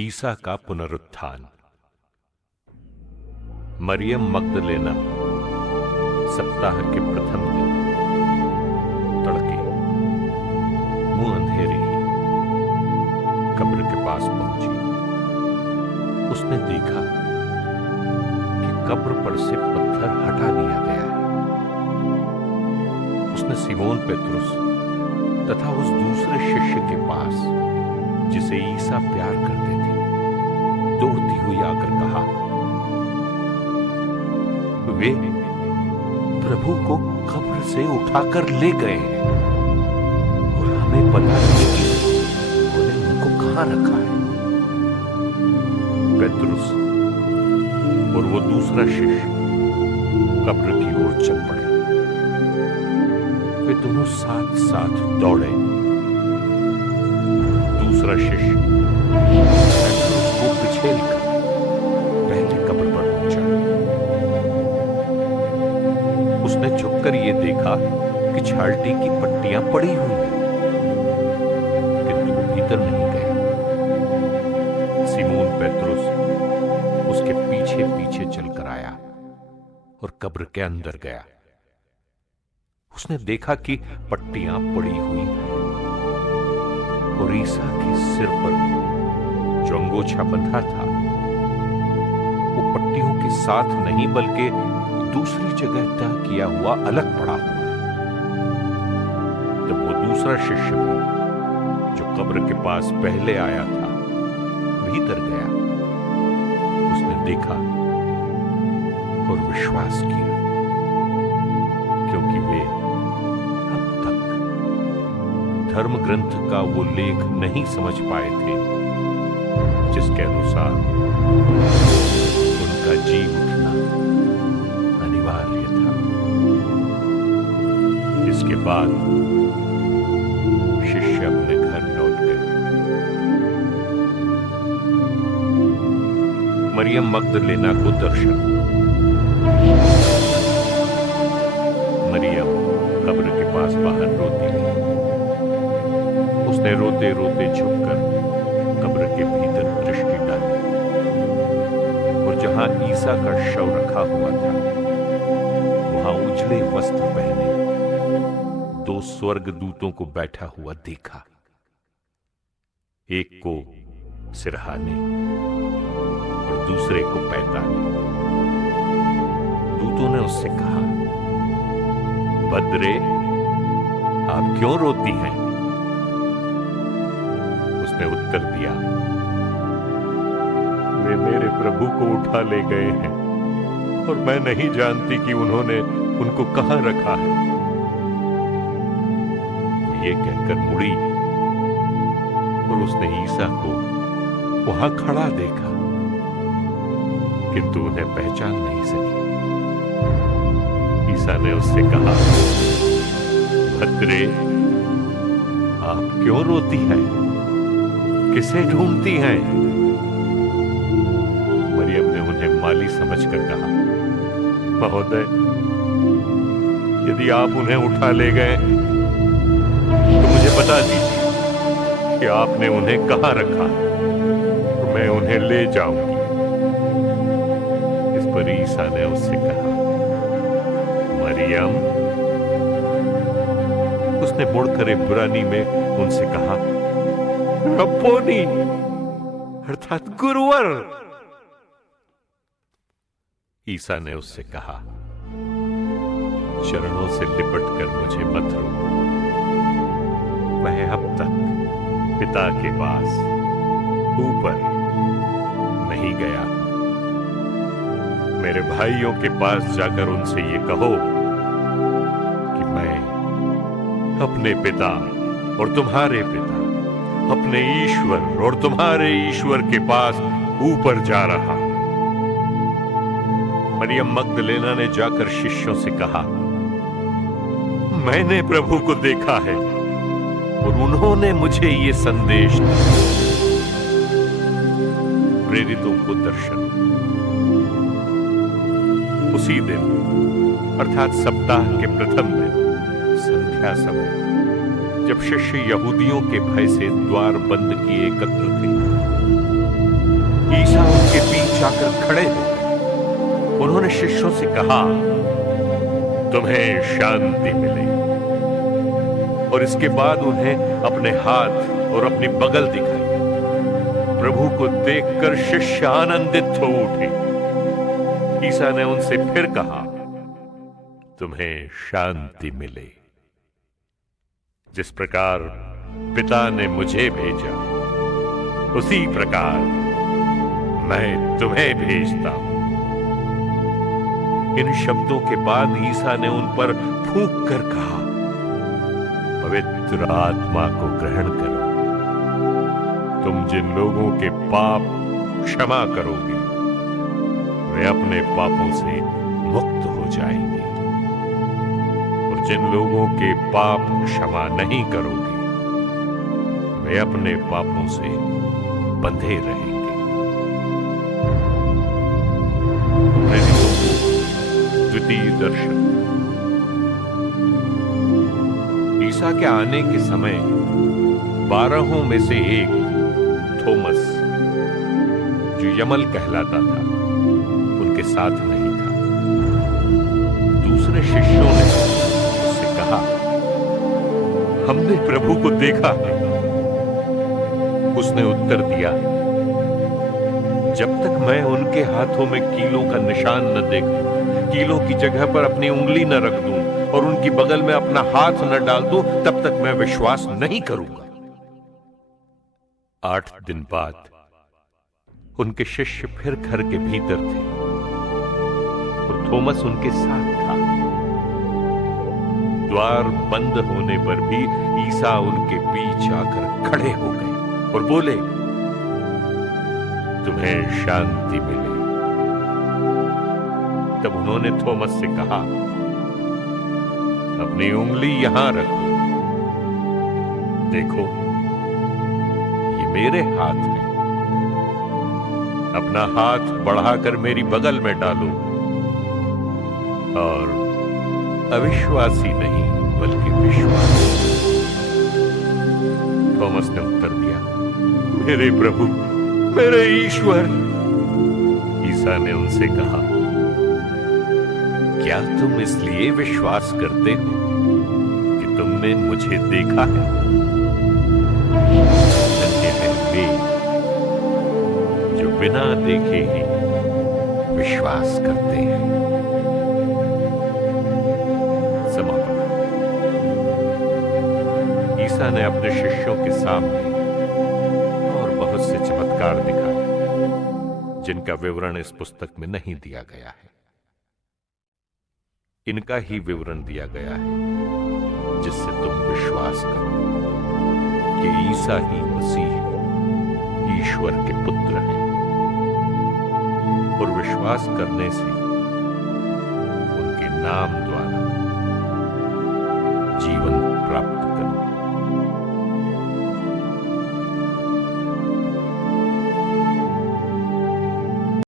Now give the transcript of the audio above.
ईसा का पुनरुत्थान। मरियम मगदलेना सप्ताह के प्रथम दिन तड़के मुंह अंधेरे ही कब्र के पास पहुंची। उसने देखा कि कब्र पर से पत्थर हटा दिया गया है। उसने सिमोन पेतरुस तथा उस दूसरे शिष्य के पास जिसे ईसा प्यार करते थे दौड़ती हुई आकर कहा, वे प्रभु को कब्र से उठाकर ले गए हैं और हमें पता नहीं कि उन्होंने उनको कहां रखा है। पेतरुस और वो दूसरा शिष्य कब्र की ओर चल पड़े। वे दोनों साथ साथ दौड़े। दूसरा शिष्य पेतरुस को पिछेड़कर पहले कब्र पर पहुंचा। उसने झुककर ये देखा कि छालटी की पट्टियां पड़ी हुई हैं, किंतु वो भीतर नहीं गए। सिमोन पेतरुस उसके पीछे पीछे चलकर आया और कब्र के अंदर गया। उसने देखा कि पट्टियां पड़ी हुई हैं और ईसा के सिर पर जो अंगोछा बंधा था वो पट्टियों के साथ नहीं बल्कि दूसरी जगह तय किया हुआ अलग पड़ा हुआ है। जब वो दूसरा शिष्य भी जो कब्र के पास पहले आया था भीतर गया, उसने देखा और विश्वास किया, क्योंकि वे अब तक धर्म ग्रंथ का वो लेख नहीं समझ पाए थे जिसके अनुसार उनका जी उठना अनिवार्य था। इसके बाद शिष्य अपने घर लौट गए। मरियम मगदलेना को दर्शन। मरियम कब्र के पास बाहर रोती रही। उसने रोते रोते झुककर कब्र के भीतर दृष्टि डाली और जहां ईसा का शव रखा हुआ था वहां उजले वस्त्र पहने दो स्वर्गदूतों को बैठा हुआ देखा। एक को सिरहाने और दूसरे को पैताने। दूतों ने उससे कहा, भद्रे, आप क्यों रोती हैं? उसने उत्तर दिया, वे मेरे प्रभु को उठा ले गए हैं और मैं नहीं जानती कि उन्होंने उनको कहां रखा है। वो ये कहकर मुड़ी और उसने ईसा को वहां खड़ा देखा, किंतु उन्हें पहचान नहीं सकी। ईसा ने उससे कहा, भद्रे, आप क्यों रोती हैं? किसे ढूंढती हैं? मरियम ने उन्हें माली समझकर कहा, महोदय, यदि आप उन्हें उठा ले गए तो मुझे बता दीजिए कि आपने उन्हें कहां रखा तो मैं उन्हें ले जाऊंगी। इस पर ईसा ने उससे कहा, मरियम। उसने मुड़कर इब्रानी में उनसे कहा, रब्बोनी, अर्थात गुरुवर। ईसा ने उससे कहा, चरणों से लिपटकर मुझे मत रोको। मैं अब तक पिता के पास ऊपर नहीं गया। मेरे भाइयों के पास जाकर उनसे ये कहो कि मैं अपने पिता और तुम्हारे पिता, अपने ईश्वर और तुम्हारे ईश्वर के पास ऊपर जा रहा हूं। मरियम मगदलेना ने जाकर शिष्यों से कहा, मैंने प्रभु को देखा है और उन्होंने मुझे ये संदेश दिया। प्रेरितों को दर्शन। उसी दिन अर्थात सप्ताह के प्रथम दिन संध्या समय, जब शिष्य यहूदियों के भय से द्वार बंद किए एकत्र थे, ईसा उनके बीच आकर खड़े हो गए। उन्होंने शिष्यों से कहा, तुम्हें शांति मिले। और इसके बाद उन्हें अपने हाथ और अपनी बगल दिखाई। प्रभु को देखकर शिष्य आनंदित हो उठे। ईसा ने उनसे फिर कहा, तुम्हें शांति मिले। जिस प्रकार पिता ने मुझे भेजा, उसी प्रकार मैं तुम्हें भेजता हूं। इन शब्दों के बाद ईसा ने उन पर फूंक कर कहा, पवित्र आत्मा को ग्रहण करो। तुम जिन लोगों के पाप क्षमा करोगे, वे अपने पापों से मुक्त हो जाएंगे। और जिन लोगों के पाप क्षमा नहीं करोगे, वे अपने पापों से बंधे रहेंगे। द्वितीय दर्शन। ईसा के आने के समय 12 में से एक थोमस, जो यमल कहलाता था, उनके साथ नहीं था। दूसरे शिष्यों ने उससे कहा, हमने प्रभु को देखा। उसने उत्तर दिया, जब तक मैं उनके हाथों में कीलों का निशान न देखूं, कीलों की जगह पर अपनी उंगली न रख दूं और उनकी बगल में अपना हाथ न डाल दूं, तब तक मैं विश्वास नहीं करूंगा। 8 दिन बाद उनके शिष्य फिर घर के भीतर थे और थोमस उनके साथ था। द्वार बंद होने पर भी ईसा उनके बीच आकर खड़े हो गए और बोले, तुम्हें शांति मिले। तब उन्होंने थोमस से कहा, अपनी उंगली यहां रखो, देखो ये मेरे हाथ हैं। अपना हाथ बढ़ाकर मेरी बगल में डालो और अविश्वासी नहीं बल्कि विश्वासी। थॉमस ने उत्तर दिया, मेरे प्रभु, मेरे ईश्वर। ईसा ने उनसे कहा, क्या तुम इसलिए विश्वास करते हो कि तुमने मुझे देखा है? धन्य है वे जो बिना देखे ही विश्वास करते हैं। समापन। ईसा ने अपने शिष्यों के सामने और बहुत से चमत्कार दिखाए, जिनका विवरण इस पुस्तक में नहीं दिया गया है। इनका ही विवरण दिया गया है, जिससे तुम विश्वास करो कि ईसा ही मसीह ईश्वर के पुत्र हैं, और विश्वास करने से उनके नाम